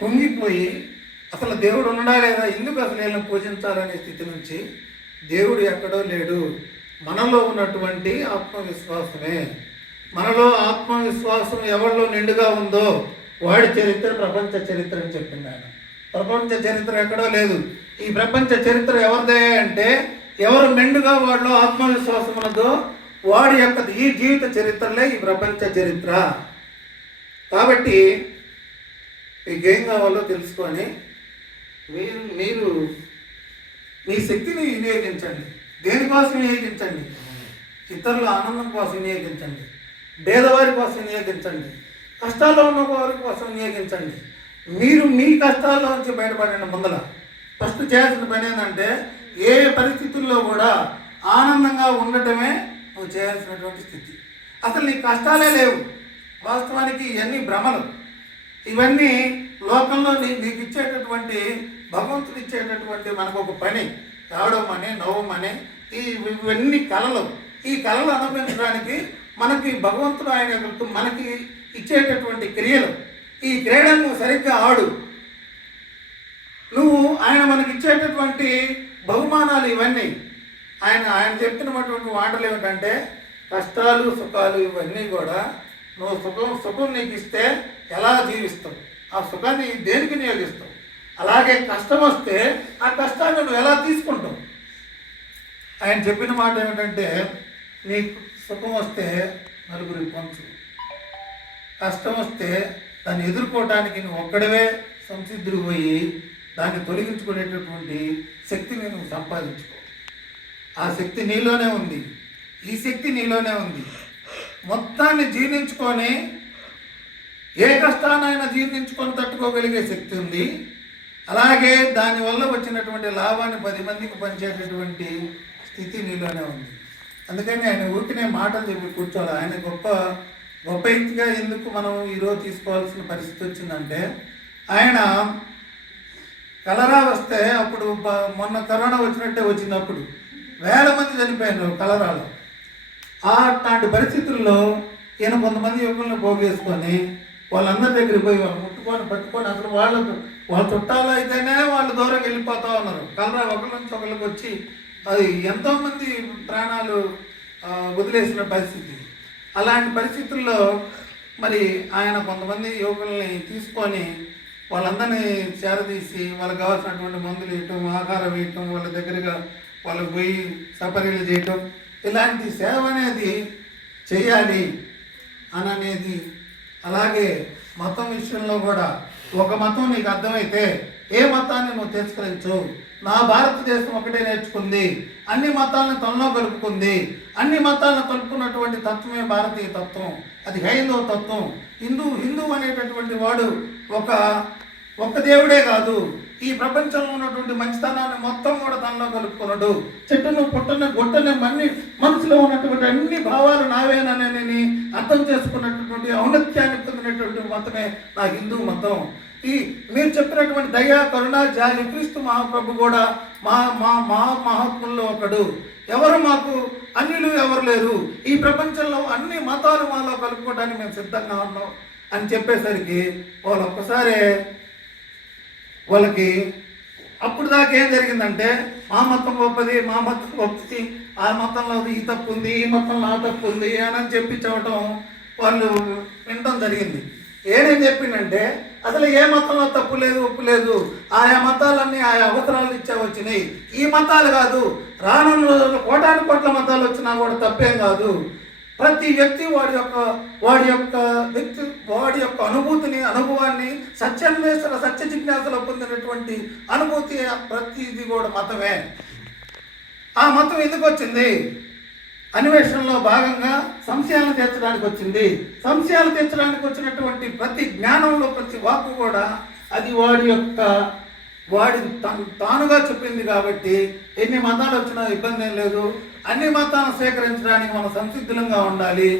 పొంగిపోయి అసలు దేవుడు ఉన్నాడా లేదా, ఎందుకు అసలు వీళ్ళని పూజించాలనే స్థితి నుంచి దేవుడు ఎక్కడో లేడు, మనలో ఉన్నటువంటి ఆత్మవిశ్వాసమే. మనలో ఆత్మవిశ్వాసం ఎవరిలో నిండుగా ఉందో వాడి చరిత్ర ప్రపంచ చరిత్ర అని చెప్పింది ఆయన. ప్రపంచ చరిత్ర ఎక్కడో లేదు. ఈ ప్రపంచ చరిత్ర ఎవరిదే అంటే ఎవరు మెండుగా వాడిలో ఆత్మవిశ్వాసం ఉన్నదో వాడి యొక్క ఈ జీవిత చరిత్రలే ఈ ప్రపంచ చరిత్ర. కాబట్టి మీకేం కావాలో తెలుసుకొని మీరు మీ శక్తిని వినియోగించండి. దేనికోసం వినియోగించండి? ఇతరుల ఆనందం కోసం వినియోగించండి, పేదవారి కోసం వినియోగించండి, కష్టాల్లో ఉన్న వారి కోసం వినియోగించండి. మీరు మీ కష్టాల్లో నుంచి బయటపడండి. ముందల ఫస్ట్ చేయాల్సిన పని ఏంటంటే ఏ పరిస్థితుల్లో కూడా ఆనందంగా ఉండటమే నువ్వు చేయాల్సినటువంటి స్థితి. అసలు నీ కష్టాలే లేవు. వాస్తవానికి ఇవన్నీ భ్రమలు. ఇవన్నీ లోకంలో నీకు ఇచ్చేటటువంటి భగవంతుడు ఇచ్చేటటువంటి మనకు ఒక పని, రావడమని నవ్వమని ఇవన్నీ కళలు. ఈ కళలు అనుభవించడానికి మనకి భగవంతుడు ఆయన మనకి ఇచ్చేటటువంటి క్రియలు. ఈ క్రీడను సరిగ్గా ఆడు. నువ్వు ఆయన మనకి ఇచ్చేటటువంటి బహుమానాలు ఇవన్నీ. ఆయన చెప్పినటువంటి మాటలు ఏమిటంటే కష్టాలు సుఖాలు ఇవన్నీ కూడా నువ్వు సుఖం నీకు ఇస్తే ఎలా జీవిస్తావు, ఆ సుఖాన్ని దేనికి వినియోగిస్తావు. అలాగే కష్టం వస్తే ఆ కష్టాన్ని నువ్వు ఎలా తీసుకుంటావు. ఆయన చెప్పిన మాట ఏమిటంటే నీకు సుఖం వస్తే నలుగురికి పంచు, కష్టం వస్తే దాన్ని ఎదుర్కోవడానికి నువ్వు ఒక్కడవే సంసిద్ధుడు పోయి దాన్ని తొలగించుకునేటటువంటి శక్తిని నువ్వు సంపాదించుకో. ఆ శక్తి నీలోనే ఉంది, ఈ శక్తి నీలోనే ఉంది. మొత్తాన్ని జీర్ణించుకొని ఏ కష్టాన్నైనా జీర్ణించుకొని తట్టుకోగలిగే శక్తి ఉంది. అలాగే దానివల్ల వచ్చినటువంటి లాభాన్ని 10 మందికి పంచేటటువంటి స్థితి నీలోనే ఉంది. అందుకని ఆయన ఊరికనే మాటలు చెప్పి కూర్చోవాలి. ఆయన గొప్ప వ్యక్తిగా ఎందుకు మనం ఈరోజు తీసుకోవాల్సిన పరిస్థితి వచ్చిందంటే ఆయన కలరా వస్తే అప్పుడు మొన్న కరోనా వచ్చినట్టే వచ్చినప్పుడు వేల మంది చనిపోయారు కలరాలో. అట్లాంటి పరిస్థితుల్లో ఈయన కొంతమంది యువకులను పోగేసుకొని వాళ్ళందరి దగ్గరికి పోయి వాళ్ళు ముట్టుకొని పట్టుకొని అసలు వాళ్ళ చుట్టాలు అయితేనే వాళ్ళు దూరం వెళ్ళిపోతూ ఉన్నారు. కలరా ఒకరి నుంచి ఒకరికి వచ్చి అది ఎంతోమంది ప్రాణాలు వదిలేసిన పరిస్థితి. అలాంటి పరిస్థితుల్లో మరి ఆయన కొంతమంది యువకుల్ని తీసుకొని వాళ్ళందరినీ చేరదీసి వాళ్ళకి కావాల్సినటువంటి మందులు వేయటం, ఆహారం వేయటం, వాళ్ళ దగ్గరగా వాళ్ళకి పోయి సపరీలు చేయటం, ఇలాంటి సేవ అనేది చేయాలి అని అనేది. అలాగే మతం విషయంలో కూడా ఒక మతం నీకు అర్థమైతే ఏ మతాన్ని నువ్వు తిరస్కరించు. నా భారతదేశం ఒకటే నేర్చుకుంది, అన్ని మతాలను తనలో కలుపుకుంది. అన్ని మతాలను కలుపుకున్నటువంటి తత్వమే భారతీయ తత్వం, అది హైందవ తత్వం. హిందూ అనేటటువంటి వాడు ఒక్క దేవుడే కాదు, ఈ ప్రపంచంలో ఉన్నటువంటి మంచితనాన్ని మొత్తం కూడా తనలో కలుపుకున్నాడు. చెట్టును పుట్టను గొట్టని మనసులో ఉన్నటువంటి అన్ని భావాలు నావేనని అర్థం చేసుకున్నటువంటి ఔన్నత్యాన్ని పొందినటువంటి మతమే నా హిందూ మతం. మీరు చెప్పినటువంటి దయా కరుణ జాలి క్రీస్తు మహాప్రభు కూడా మహాత్ముల్లో ఒకడు. ఎవరు మాకు అన్యులు ఎవరు లేరు, ఈ ప్రపంచంలో అన్ని మతాలు మాలో కలుపుకోవడానికి మేము సిద్ధంగా ఉన్నాం అని చెప్పేసరికి వాళ్ళు ఒక్కసారే వాళ్ళకి అప్పుడు దాకా ఏం జరిగిందంటే మా మతం గొప్పది, ఆ మతంలో ఈ తప్పు ఉంది, ఈ మతంలో ఆ తప్పు ఉంది అని చెప్పి చెప్పటం వాళ్ళు వినటం జరిగింది. ఏనేం చెప్పిందంటే అసలు ఏ మతంలో తప్పు లేదు, ఒప్పు లేదు. ఆయా మతాలన్నీ ఆయా అవసరాలు వచ్చినాయి. ఈ మతాలు కాదు, రానున్న రోజుల్లో కోటాను కోట్ల మతాలు వచ్చినా కూడా తప్పేం కాదు. ప్రతి వ్యక్తి వాడి యొక్క అనుభవాన్ని సత్యాన్వేషణ సత్య జిజ్ఞాసలో పొందినటువంటి అనుభూతి ప్రతిది కూడా మతమే. ఆ మతం ఎందుకు వచ్చింది? అన్వేషణలో భాగంగా సంశయాలను తీర్చడానికి వచ్చింది. సంశయాలు తీర్చడానికి వచ్చినటువంటి ప్రతి జ్ఞానంలో ప్రతి వాక్కు కూడా అది వాడి తానుగా చెప్పింది. కాబట్టి ఎన్ని మతాలు వచ్చినా ఇబ్బంది ఏం లేదు. అన్ని మతాలను స్వీకరించడానికి మనం సంసిద్ధంగా ఉండాలి.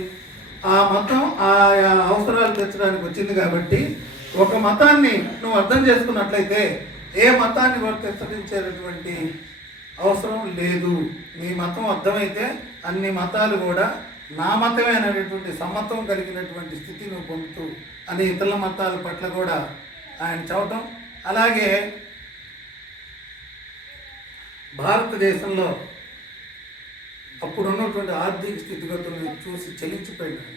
ఆ మతం ఆయా అవసరాలు తీర్చడానికి వచ్చింది. కాబట్టి ఒక మతాన్ని నువ్వు అర్థం చేసుకున్నట్లయితే ఏ మతాన్ని వర్తించేటటువంటి అవసరం లేదు. నీ మతం అర్థమైతే అన్ని మతాలు కూడా నా మతమే అనేటువంటి సమ్మతం కలిగినటువంటి స్థితి నువ్వు పొందుతూ అని ఇతరుల మతాల పట్ల కూడా ఆయన చెప్పటం. అలాగే భారతదేశంలో అప్పుడున్నటువంటి ఆర్థిక స్థితిగతులను చూసి చలించిపోయినాడు.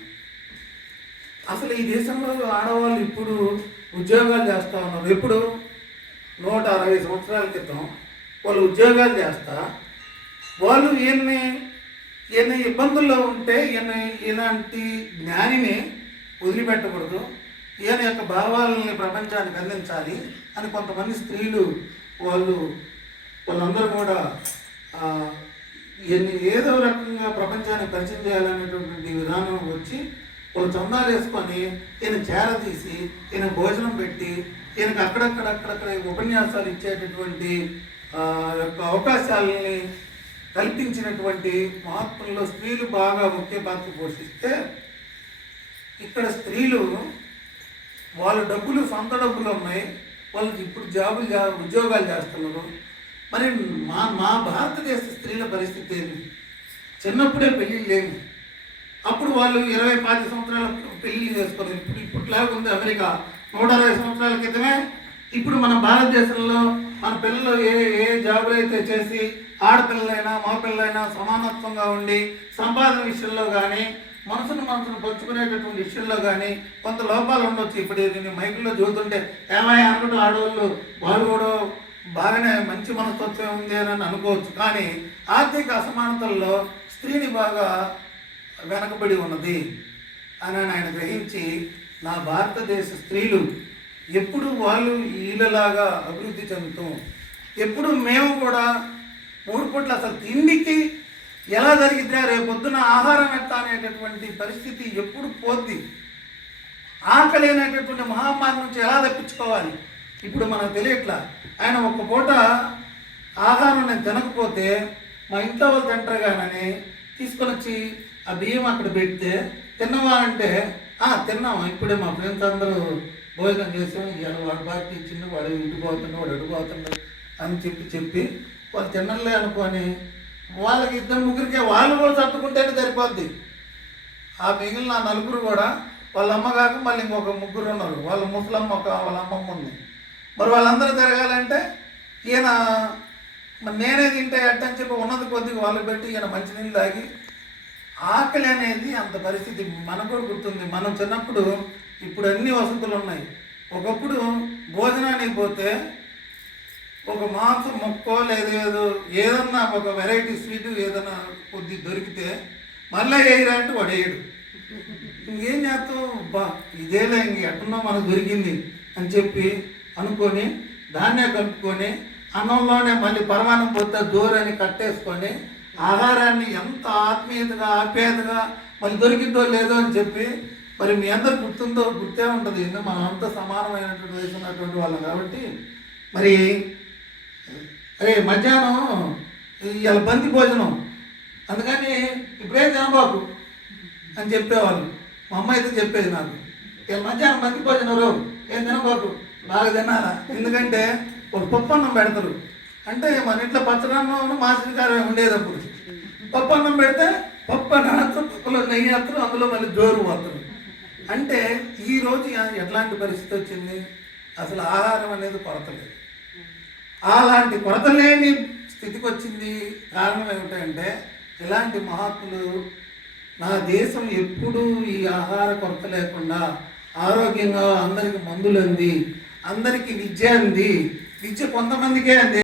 అసలు ఈ దేశంలో ఆడవాళ్ళు ఇప్పుడు ఉద్యోగాలు చేస్తూ ఉన్నారు. ఎప్పుడు 160 సంవత్సరాల క్రితం వాళ్ళు ఉద్యోగాలు చేస్తా వాళ్ళు ఈయన ఇబ్బందుల్లో ఉంటే ఇలాంటి జ్ఞానిని వదిలిపెట్టకూడదు, ఈయన యొక్క భావాలని ప్రపంచానికి అందించాలి అని కొంతమంది స్త్రీలు వాళ్ళందరూ కూడా ఏదో రకంగా ప్రపంచాన్ని పరిచయం చేయాలనేటువంటి విధానం వచ్చి వాళ్ళు చందాలు వేసుకొని ఈయన చేరదీసి ఈయన భోజనం పెట్టి ఈయనకు అక్కడక్కడ ఉపన్యాసాలు ఇచ్చేటటువంటి యొక్క అవకాశాలని కల్పించినటువంటి మహాత్ముల్లో స్త్రీలు బాగా ముఖ్య పాత్ర పోషిస్తే, ఇక్కడ స్త్రీలు వాళ్ళ డబ్బులు సొంత డబ్బులు ఉన్నాయి, వాళ్ళకి ఇప్పుడు ఉద్యోగాలు చేస్తున్నారు. మరి మా భారతదేశ స్త్రీల పరిస్థితి ఏమి? చిన్నప్పుడే పెళ్ళిళ్ళు లేవు. అప్పుడు వాళ్ళు 20-25 సంవత్సరాల పెళ్ళిళ్ళు చేసుకున్నారు. ఇప్పట్లాగా ఉంది అమెరికా 160 సంవత్సరాల క్రితమే. ఇప్పుడు మన భారతదేశంలో మన పిల్లలు ఏ జాబులు అయితే చేసి ఆడపిల్లలైనా మగపిల్లలైనా సమానత్వంగా ఉండి సంపాదన విషయంలో కానీ మనసును పంచుకునేటటువంటి విషయంలో కానీ కొంత లోపాలు ఉండొచ్చు. ఇప్పుడు దీన్ని మైకుల్లో చూస్తుంటే ఏమైనా అనుకుంటూ ఆడవాళ్ళు వాళ్ళు కూడా బాగానే మంచి మనస్తత్వం ఉంది అని అనుకోవచ్చు. కానీ ఆర్థిక అసమానతల్లో స్త్రీని బాగా వెనకబడి ఉన్నది అని ఆయన గ్రహించి, నా భారతదేశ స్త్రీలు ఎప్పుడు వాళ్ళు వీళ్ళలాగా అభివృద్ధి చెందుతాం, ఎప్పుడు మేము కూడా 3 పూట్ల అసలు తిండికి ఎలా జరిగిద్దా రేపొద్దున ఆహారం ఎట్లా అనేటటువంటి పరిస్థితి ఎప్పుడు పోద్ది, ఆకలి అనేటటువంటి మహమ్మారి నుంచి ఎలా తప్పించుకోవాలి ఇప్పుడు మనకు తెలియట్లా. ఆయన ఒక పూట ఆహారం నేను తినకపోతే మా ఇంట్లో వాళ్ళు తింటారు కానీ తీసుకొని వచ్చి ఆ బియ్యం అక్కడ పెడితే తిన్నావా అంటే తిన్నాము, ఇప్పుడే మా ఫ్రెండ్స్ అందరూ భోజనం చేసాం, ఇవాళ వాడు పార్టీ ఇచ్చిండు, వాడు ఇంటిపోతుండు, వాడు అడిగిపోతుండు అని చెప్పి వాళ్ళు తినలే అనుకొని వాళ్ళకి 2-3కే వాళ్ళు కూడా తట్టుకుంటేనే సరిపోద్ది. ఆ మిగిలిన 4 కూడా వాళ్ళ అమ్మ కాక మళ్ళీ ఇంకొక 3 ఉన్నారు, వాళ్ళ ముసలమ్మ వాళ్ళ అమ్మమ్మ ఉంది. మరి వాళ్ళందరూ తిరగాలంటే ఈయన మరి నేనే తింటే ఎట్టని చెప్పి ఉన్నది కొద్దిగా వాళ్ళు పెట్టి ఈయన మంచినీళ్ళు తాగి ఆకలి అనేది అంత పరిస్థితి మనకు కూడా గుర్తుంది. మనం చిన్నప్పుడు ఇప్పుడు అన్ని వసతులు ఉన్నాయి. ఒకప్పుడు భోజనానికి పోతే ఒక మాంసం ముక్కో లేదేదో ఏదన్నా ఒక వెరైటీ స్వీట్ ఏదన్నా కొద్ది దొరికితే మళ్ళీ వేయరా అంటే వాడు వేయడు. ఇంకేం చేస్తావు, ఇదేలే ఇంక ఎట్టున్నా మనకు దొరికింది అని చెప్పి అనుకొని దాన్నే కలుపుకొని అన్నంలోనే మళ్ళీ పరమాన్నం పోతే దూరని కట్టేసుకొని ఆహారాన్ని ఎంత ఆత్మీయతగా ఆప్యాయతగా మళ్ళీ దొరికిందో లేదో అని చెప్పి, మరి మీ అందరు గుర్తే ఉంటుంది. మనం అంతా సమానమైనటువంటి వయసు ఉన్నటువంటి వాళ్ళం కాబట్టి మరి అరే మధ్యాహ్నం ఇవాళ బంతి భోజనం అందుకని ఇప్పుడే తినబాకు అని చెప్పేవాళ్ళు. మా అమ్మ అయితే చెప్పేది నాకు, ఇవాళ మధ్యాహ్నం బంతి భోజనం ఏం తినబాకు, బాగా తినాలా, ఎందుకంటే ఒక పప్పు అన్నం పెడతారు. అంటే మన ఇంట్లో పచ్చడన్నం మాసికారం ఉండేటప్పుడు పప్పు అన్నం పెడితే పప్పు అన్నం పప్పులో నెయ్యి వేస్తారు, అందులో మళ్ళీ జోరు పోతారు. అంటే ఈరోజు ఎట్లాంటి పరిస్థితి వచ్చింది, అసలు ఆహారం అనేది కొరత లేదు. అలాంటి కొరత లేని స్థితికి వచ్చింది. కారణం ఏమిటంటే ఇలాంటి మహాత్ములు నా దేశం ఎప్పుడూ ఈ ఆహార కొరత లేకుండా ఆరోగ్యంగా అందరికి మందులు అంది, అందరికీ విద్య అంది. విద్య కొంతమందికే అంది.